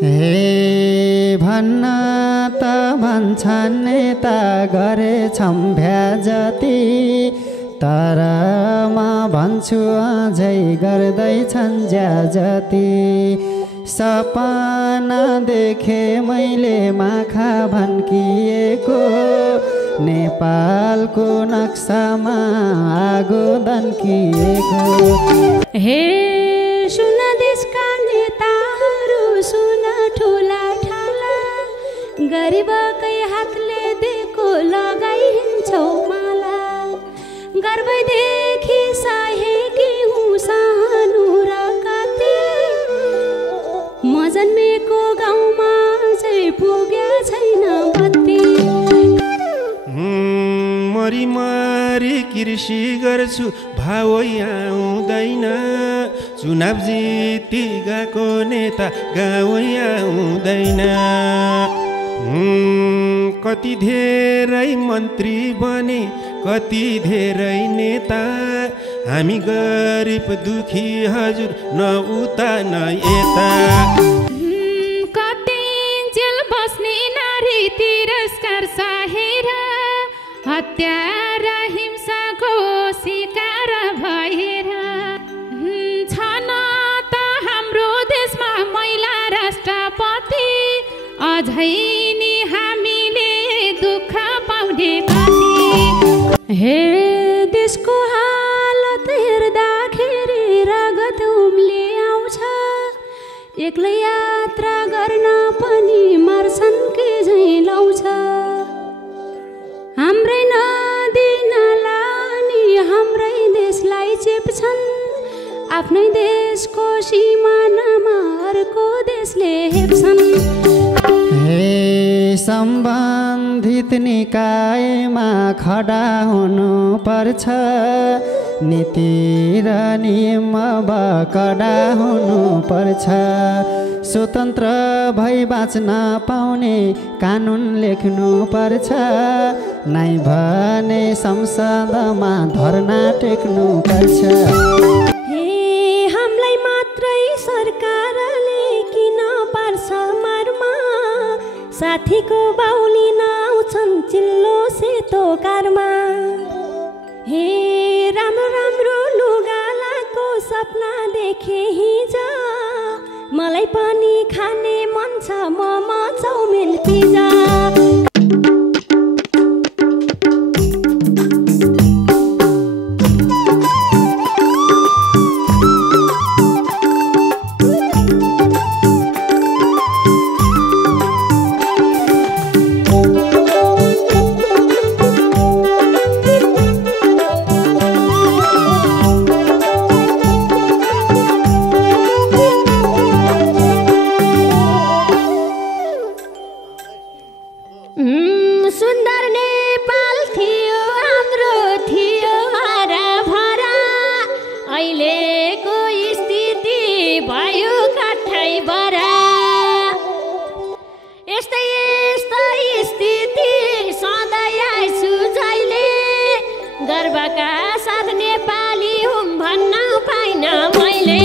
हे भन्न त भन्छन् नेता गरेछौँ भ्या जति, तर म भन्छु अझै गर्दैछन् ज्या जति। सपना देखे मैले माखा भन्किएको, नेपालको नक्सामा आगो दन्किएको। हे सुन देशका नेताहरू, सुन ठुला ठाला, गरिबकै हातले दिएको लगाइहिन्छौ माला। गर्भदेखि सहेकी हुँ सहनु र कति, म जन्मेको गाउँमा चाहिँ पुग्या छैन बत्ती। मरी मरी कृषि गर्छु भावै आउँदैन, चुनाव जिती गएको नेता गाउँै आउँदैन। कति धेरै मन्त्री बने कति धेरै नेता, हामी गरिब दुखी हजुर न उता न यता। कतै जेल बस्ने नारी तिरस्कार सहेर, हत्या र हिंसाको शिकार भएर छन् त हाम्रो देशमा महिला राष्ट्रपति, अझै नि हामीले दुःख पाउने कति। हे देशको हालत हेर्दाखेरि रगत उम्ले आउँछ, एक्लै यात्रा गर्न पनि मर्छन् के झैँ लाउँछ। हाम्रै नदी नाला नि हाम्रै देशलाई चेप्छन्, आफ्नै देशको सिमानामा अर्को देशले हेप्छन्। हे सम्बन्धित निकायमा खडा हुनु पर्छ, नीति र नियम अब कडा हुनु पर्छ। स्वतन्त्र भई बाँच्न पाउने कानुन लेख्नु पर्छ, नै भने संसदमा धरना टेक्नु पर्छ। हे हामीलाई मात्रै सरकारले किन पार्छ मारमा, साथीको बाउली आउँछन् चिल्लो सेतो कारमा। हे राम्रो राम्रो लुगा लाको सपना देखे हिजो, मलाई पनि खाने मन छ मोमो चाउमिन पिज्जा। सुन्दर नेपाल थियो हाम्रो थियो हराभरा, अहिलेको स्थिति भयो काठै बरा। यस्तै यस्तै स्थिति सधैँ आइसु जहिले, गर्वका साथ नेपाली हुँ भन्न पाइन मैले।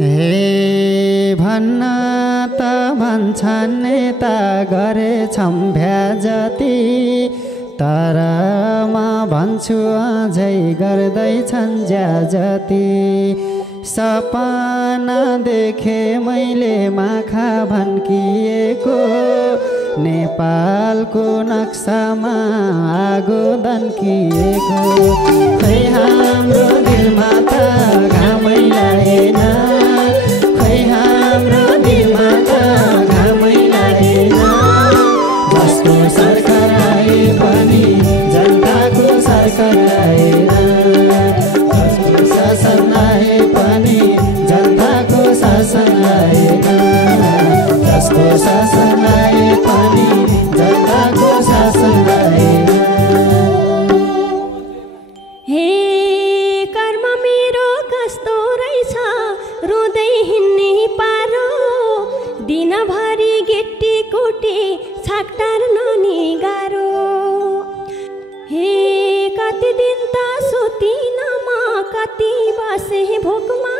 हे भन्न त भन्छन् नेता गरेछौँ भ्या जति, तर म भन्छु अझै गर्दैछन् ज्या जति। सपना देखे मैले माखा भन्किएको, नेपालको नक्सामा आगो दन्किएको। खै हाम्रो दिलमा त घामै लागेन, खै हाम्रो दिलमा त घामै लागेन। जसको सरकार आए पनि जनताको सरकार आएन, जसको शासन आए पनि जनताको शासन आएन। जसको जसको शासन आए पनि जनताको शासन आएन। हे कर्म मेरो कस्तो रहेछ रुँदै हिँड्ने पारो, दिनभरि गिट्टी कुटी छाकटार ननी गाह्रो। हे कति दिन त सुतिन म कति बसे भोकमा,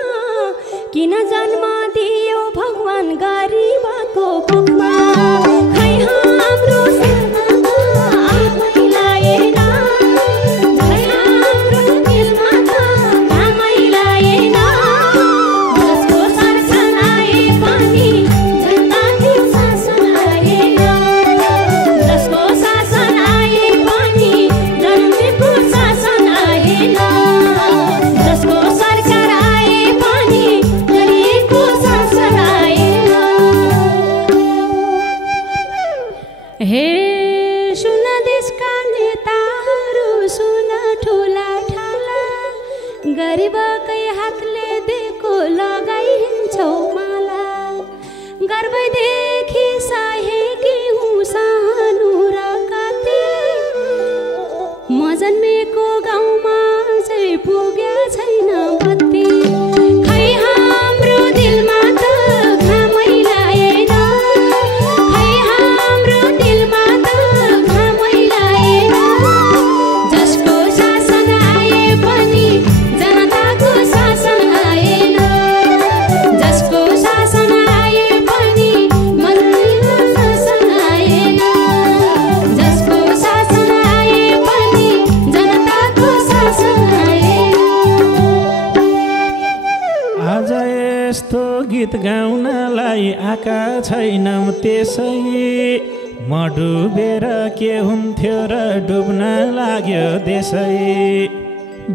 किन जन्म दियो भगवान गरिबको कोखमा। खै हाम्रो आफै लाएन, खै हाम्रो दिलमा त घामै लाएन। जसको शासन आए पनि जनताको शासन आएन, जसको शासन आए पनि जनताको शासन आएन, जसको सरकार आए पनि जनताको शासन आएन। हे सुन देशका नेताहरू सुन ठुला ठाला, गरिबकै हातले दिएको लगाइहिन्छौ माला। गर्वदेखि सहेकी हुँ सहनु र कति, म जन्मेको गाउँमा चाहिँ पुग्या छैन बत्ती। खै हाम्रो दिलमा त घामै लाएन, खै हाम्रो दिलमा त घामै लाएन। जसको शासन आए पनि जनताको शासन आएन, जसको शासन आए पनि मन्त्रीको शासन आएन, जसको शासन आए पनि जनताको शासन आएन। आज यस्तो गीत गाउनलाई आका छैनौँ त्यसै, म डुबेर के हुन्थ्यो र डुब्न लाग्यो देशै।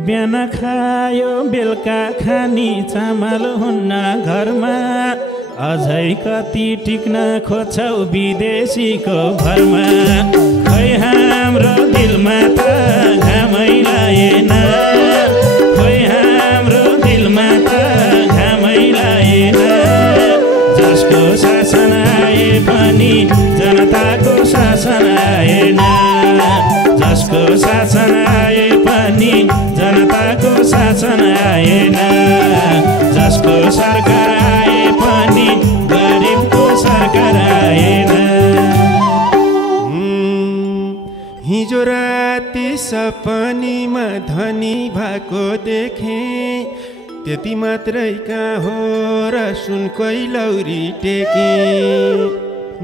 बिहान खायो बेलुका खानी चामल हुन्न घरमा, अझै कति टिक्न खोज्छौ विदेशीको भरमा। खै हाम्रो दिलमा त घामै लाएन, खै हाम्रो दिलमा त घामै लाएन। जसको शासन आए पनि जनताको शासन आएन, जसको शासन आए पनि जनताको शासन आएन, जसको सरकार आए पनि गरिबको सरकार आएन। हिजो राति सपनीमा धनी भएको देखे, त्यति मात्रै कहाँ हो र सुनकै लौरी टेके।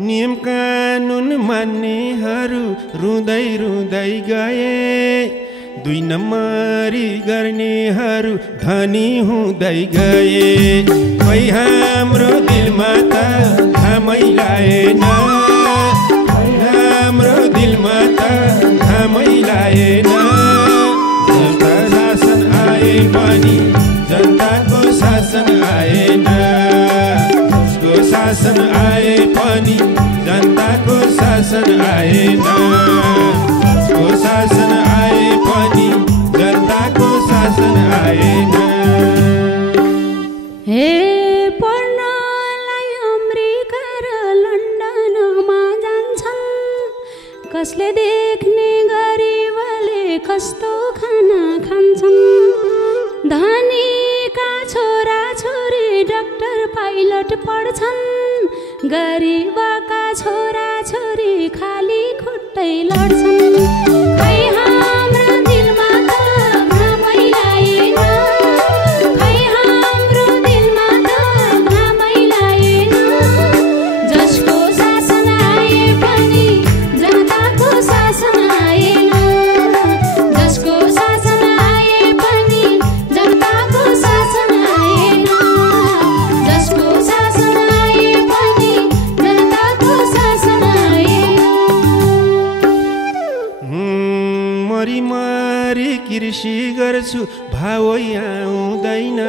नियम कानुन मान्नेहरू रुँदै रुँदै गए, 2 नम्बरी गर्नेहरू धनी हुँदै गए। खै हाम्रो दिलमा त घामै लाएन, खै हाम्रो दिलमा त घामै लाएन। जसको शासन आए पनि जनताको शासन आएन, जसको शासन आए पनि जनताको शासन आएन, जसको शासन आए पनि जनताको शासन आएन। हे पढ्नलाई अमेरिका र लन्डनमा जान्छन्, कसले देख्ने गरिबले कस्तो खाना खान्छन्। धनीका छोरा छोरी डाक्टर पाइलट पढ्छन्, गरिबका छोरा छोरी खाली खुट्टै लड्छन्। खै हाम्रो दिलमा त घामै लाएन, खै हाम्रो दिलमा त घामै लाएन। जसको शासन आए पनि जनताको शासन आएन, जसको शासन आए पनि जनताको शासन आएन, जसको शासन आए पनि जनताको शासन आएन। मरी कृषि गर्छु भावै आउँदैन,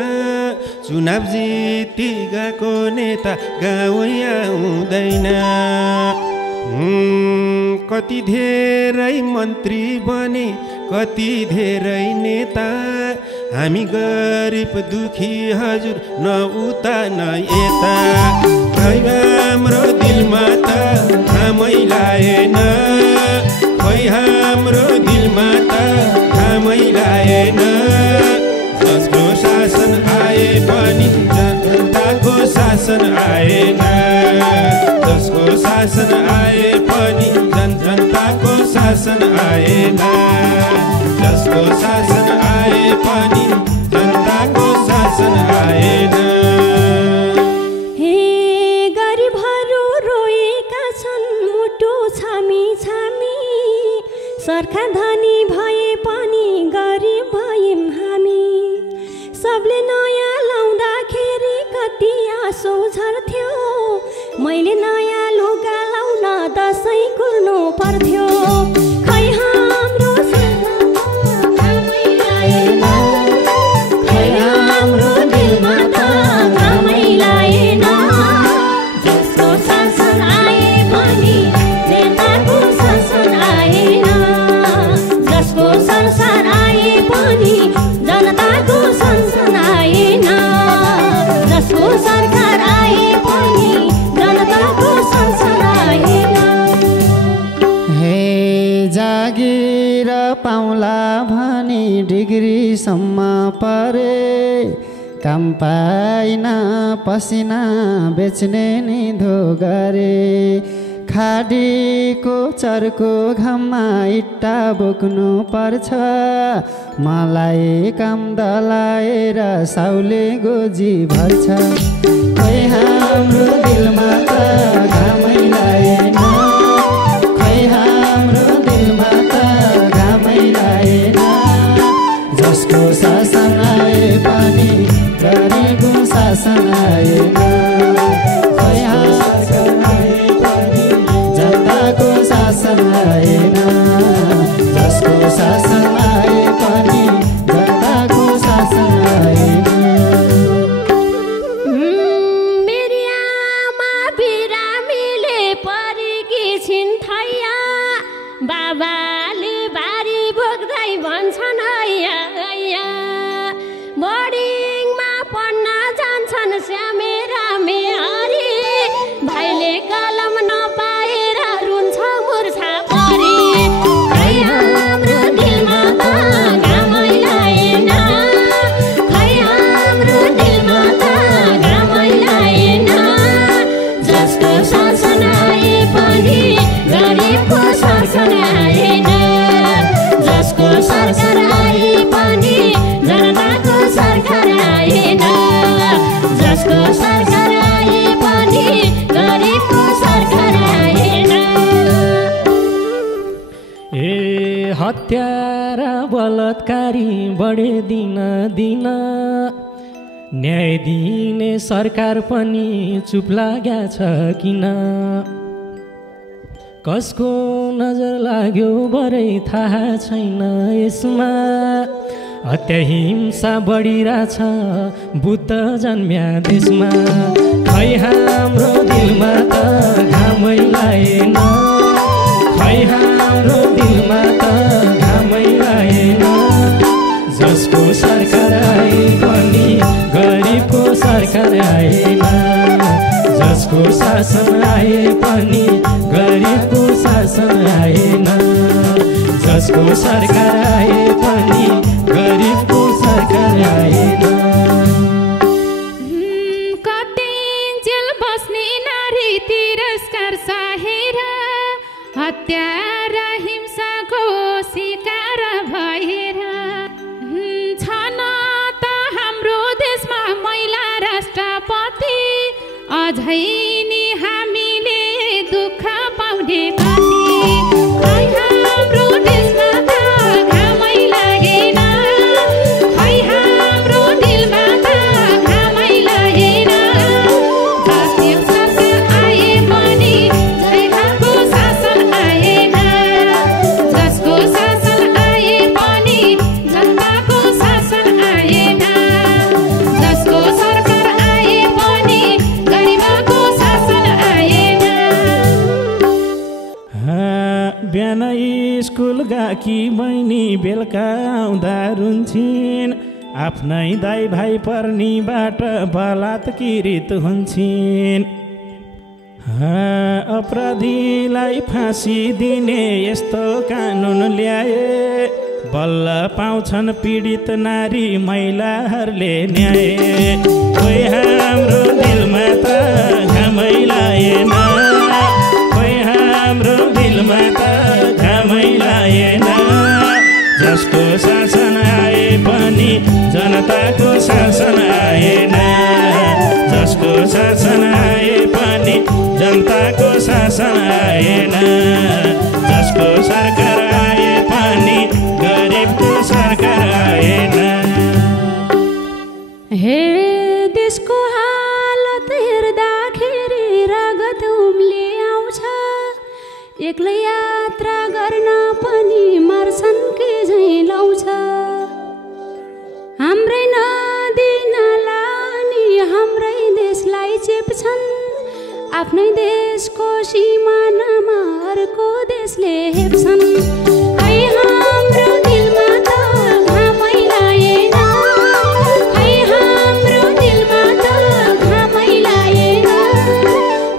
चुनाव जिती गएको नेता गाउँै आउँदैन। कति धेरै मन्त्री बने कति धेरै नेता, हामी गरिब दुखी हजुर न उता न यता। खै हाम्रो दिलमा शासन आए पनि जनताको शासन आएन जसको शासन आए पनि जनताको शासन आएन हे गरिबहरू रोएका छन् मुटु छामी छामी सरकार धनी भए पनि गरिब भयौँ हामी सबले नयाँ लाउँदाखेरि कति आँसु झर्थ्यो मैले नयाँ लुगा लाउन दसैँ कुर्नु पर्थ्यो खै हाम्रो दिलमा त घामै लाएन जसको शासन आए पनि नेताको शासन आएन जसको संसार आए पनि जनताको संसार आएन जसको सरकार आए पनि जनताको संसार आएन हे जागिर पाउला भनी डिग्रीसम्म परे काम पाइन पसिना बेच्ने निधो गरे खाडीको चर्को घाममा इट्टा बोक्नु पर्छ मलाई काम दलाएर साउले गोजी भर्छ खै हाम्रो दिलमा त घामै लाएन खै हाम्रो दिलमा त घामै लाएन जसको शासन आए पनि गरिबको शासन आएन खै जनताको शासन आएन जसको शासन आए पनि जनताको शासन आएन मेरी आमा बिरामीले परेकी छिन् थैया बाबाले बारी बोक्दै भन्छन् हैया हैया बोर्डिङमा पढ्न जान्छन् श्यामेरा मेहरी भाइले कलम नपाएर रुन्छ मुर्छा परी खै हाम्रो दिलमा त घामै लाएन खै हाम्रो दिलमा त घामै लाएन जसको शासन आए पनि गरिबको शासन आएन जसको सरकार आए पनि जनताको सरकार आएन जसको सरकार आए पनि गरिबको सरकार आएन ए हत्यारा बलात्कारी बढे दिन दिन न्याय दिने सरकार पनि चुप लाग्या छ किन कसको नजर लाग्यो बरै थाहा छैन यसमा हत्या हिंसा बढिरहेछ बुद्ध जन्म्या देशमा खै हाम्रो दिलमा त घामै लाएन खै हाम्रो दिलमा त घामै लाएन जसको सरकार आए पनि गरिबको सरकार आएन जसको शासन आए पनि गरिबको शासन आएन जसको सरकार आए पनि गरिबको सरकार आएन कतै जेल बस्ने नारी तिरस्कार सहेर हत्या र हिंसाको शिकार भएर छन त हाम्रो देशमा महिला राष्ट्रपति अझै नि हामीले दुःख पाउने कति खै हाम्रो देशमा त घामै लागेन खै हाम्रो दिलमा त घामै लागेन जसको सरकार आए पनि जनताको शासन आएन जसको शासन आए पनि जनताको शासन आएन जसको सरकार आए पनि गरिबको शासन आएन बिहान स्कुल गाकी बहिनी बेलुका आउँदा रुन्छन् आफ्नै दाइ भाइ पर्नीबाट बलात्कृत हुन्छन् अपराधीलाई फाँसी दिने यस्तो कानुन ल्याए बल्ल पाउँछन् पीडित नारी महिलाहरूले न्याय कोही हाम्रो दिलमा त घामै लाएन जनताको शासन आएन। जसको शासन आए पनि जनताको शासन आएन। जसको सरकार आए पनि गरिबको सरकार आएन। हे देशको हालत हेर्दाखेरि रगत उम्ले आउँछ। एक्लै यात्रा गर्न पनि मर्छन् के झैँ लाउँछ। हाम्रै नदी नाला अनि हाम्रै देशलाई चेप्छन्। आफ्नै देशको सिमानामा अर्को देशले हेप्छन्। खै हाम्रो दिलमा त घामै लागेन। खै हाम्रो दिलमा त घामै लागेन।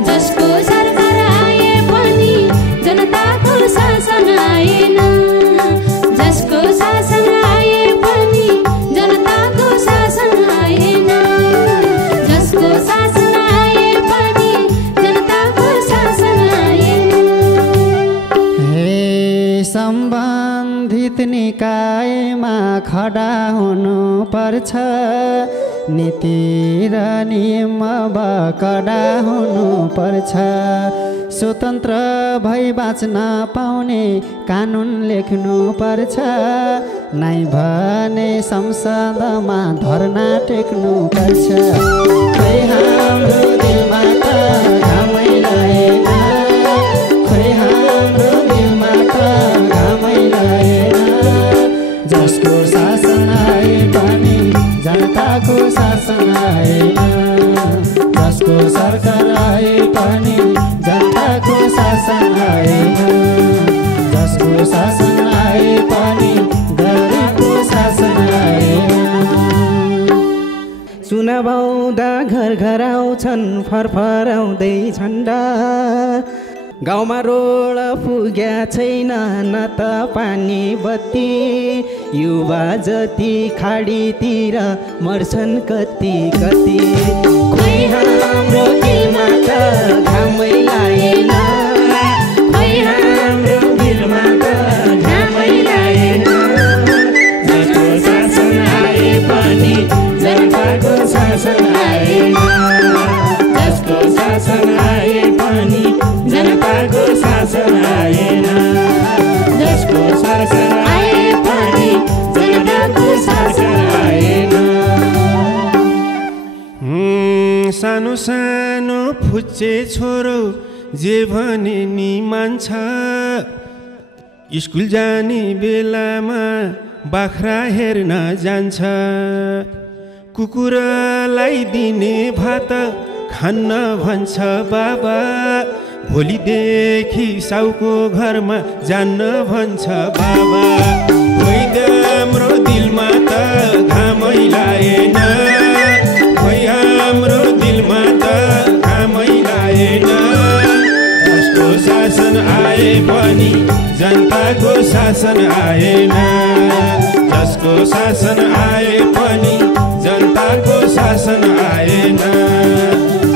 जसको सरकार आए पनि जनताको शासन आएन। जसको शासन आए पनि जनताको शासन आएन। जसको शासन आए पनि जनताको शासन आएन। हे सम्बन्धित निकायमा खडा हुनु पर्छ। नीति र नियम अब कडा हुनु पर्छ। स्वतन्त्र भई बाँच्न पाउने कानुन लेख्नु पर्छ। नै भने संसदमा धरना टेक्नु पर्छ। खै हाम्रो दिलमा त घामै लागेन। खै हाम्रो दिलमा त घामै लागेन। जसको शासन आए पनि जनताको शासन आएन। जसको सरकार आए पनि जनताको शासन आएन। जसको शासन आए पनि गरिबको शासन आएन। सुनाउँदा घर घर आउँछन् फरफराउँदै झन्डा। गाउँमा रोड पुग्या छैन न त पानी बत्ती। युवा जति खाडीतिर मर्छन् कति कति। खै हाम्रो दिलमा त घामै लागेन। खै हाम्रो दिलमा त घामै लागेन। जसको शासन आए पनि जनताको शासन आएन। जसको शासन आए पनि जनताको शासन आएन। जसको शासन आए पनि जनताको शासन आएन। सानो सानो फुच्चे छोरो जे भने नि मान्छ। स्कुल जाने बेलामा बाख्रा हेर्न जान्छ। कुकुरलाई दिने भात खान्न भन्छ बाबा। भोलिदेखि साउको घरमा जान्न भन्छ बाबा। खोइ हाम्रो दिलमा त घामै लागेन। खोइ हाम्रो दिलमा त घामै लागेन। जसको शासन आए पनि जनताको शासन आएन। जसको शासन आए पनि जनताको शासन आएन।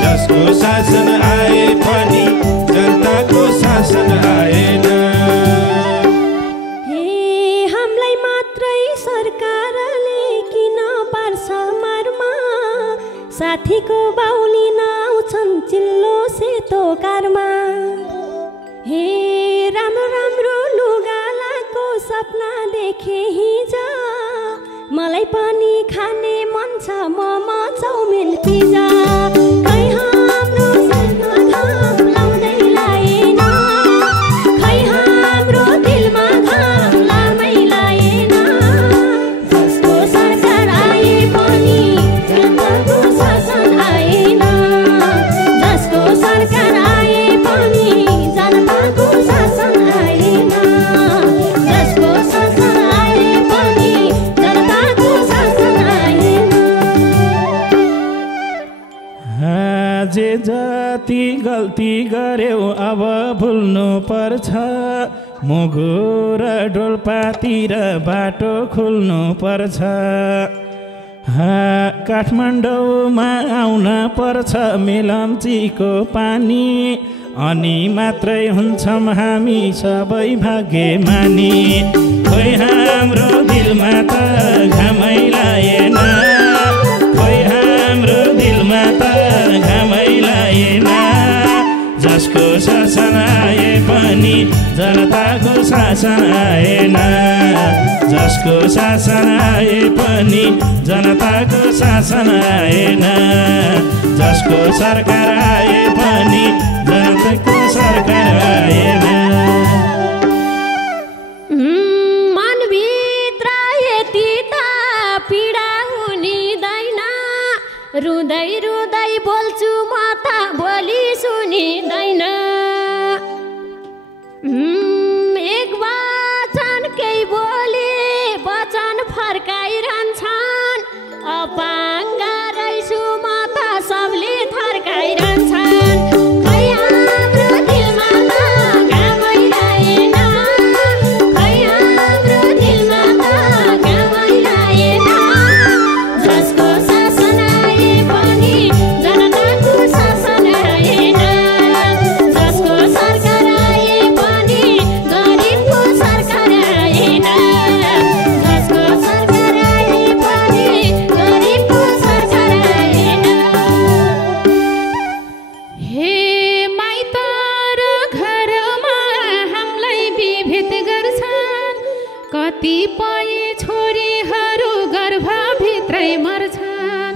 जसको शासन आए पनि जनताको शासन आएन। हे हामीलाई मात्रै सरकारले किन पार्छ मारमा। साथीको बाउलिन आउँछन् चिल्लो सेतो कारमा। हे राम्रो राम्रो लुगा लाको सपना देखे हिजो। मलाई पनि खाने मन छ मोमो चाउमिन पिज्जा। खै हाम्रो शरीरमा घाम लाउँदै लागेन। खै हाम्रो दिलमा घाम लामै लागेन। जसको सरकार आए पनि जनताको शासन आएन। जसको सरकार आए पनि जनताको शासन आएन। जसको शासन आए पनि जनताको शासन आएन। जे जति गल्ती गर्यो अब भुल्नु पर्छ। मुगु र डोल्पातिर बाटो खुल्नु पर्छ। काठमाडौँमा आउन पर्छ मेलम्चीको पानी। अनि मात्रै हुन्छौँ हामी सबै भाग्यमानी। खोइ हाम्रो दिलमा त घामै लागेन खोइ हाम्रो दिलमा त घामै लागेन जसको शासन आए पनि जनताको शासन आएन जसको शासन आए पनि जनताको शासन आएन जसको सरकार आए पनि जनताको सरकार आएन मनभित्र यति त पीडा हुनिदैन रुँदै रुँदै बोल्छु म त बोली सुनिँदैन एक वचन केही बोले वचन फर्काइरहन्छन् अपाङ्ग रहेछु म त सबले थर्काइरहन्छन् खै हाम्रो दिलमा त घामै लागेन खै हाम्रो दिलमा त घामै लागेन जसको शासन आए पनि जनताको शासन आएन जसको सरकार आए पनि गरिबको सरकार आएन जसको सरकार आए पनि गरिबको सरकार आएन हे माइत र घरमा हामीलाई विभेद गर्छन् कतिपय छोरीहरू गर्भभित्रै मर्छन्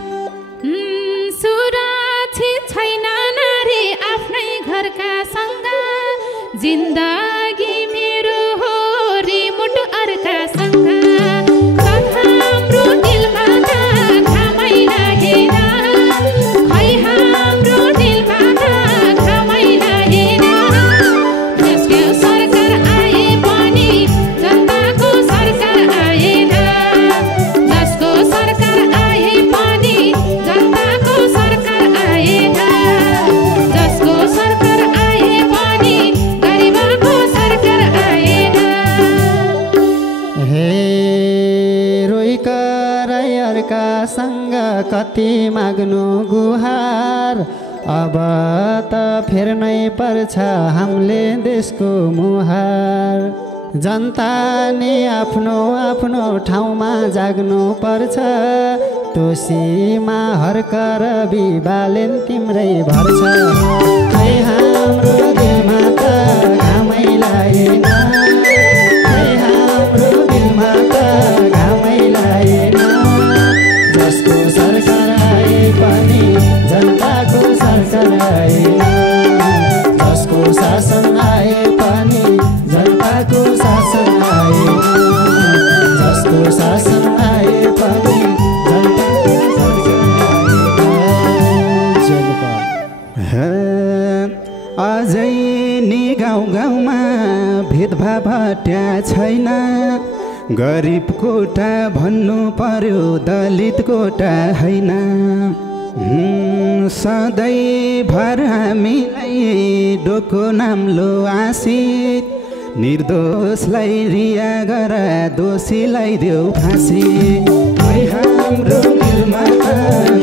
सुरक्षित छैन नारी आफ्नै घरका सँग जिन्दगी मेरो हो रिमोट अर्कासँग हाम्रो दिलमा त घामै लागेन खै हाम्रो दिलमा त घामै लागेन जसको सरकार आए पनि जनताको सरकार आएन जसको सरकार आए पनि जनताको सरकार आएन जसको सरकार आए पनि गरिबको सरकार आएन हे रोइकराई अर्कासँग कति माग्नु गुहार अब त फेर्नै पर्छ हामीले देशको मुहार जनता नि आफ्नो आफ्नो ठाउँमा जाग्नु पर्छ तुसीमा हर्कर बिबालेन तिम्रै भर्छ खै हाम्रो दिलमा त घामै लागेन खै हाम्रो दिलमा त घामै लागेन जसको सरकार आए पनि जनताको सरकार आएन जसको शासन आए पनि जनताको शासन आएन जसको शासन आए पनि जनताको सरकार आएन अझै नि गाउँ गाउँमा भेदभाव हट्या छैन गरिब कोटा भन्नु पर्यो दलित कोटा होइन सधैँभर हामीलाई डोको नाम्लो आशित निर्दोषलाई रिया गर दोषीलाई देऊ फाँसी हाम्रो दिलमा त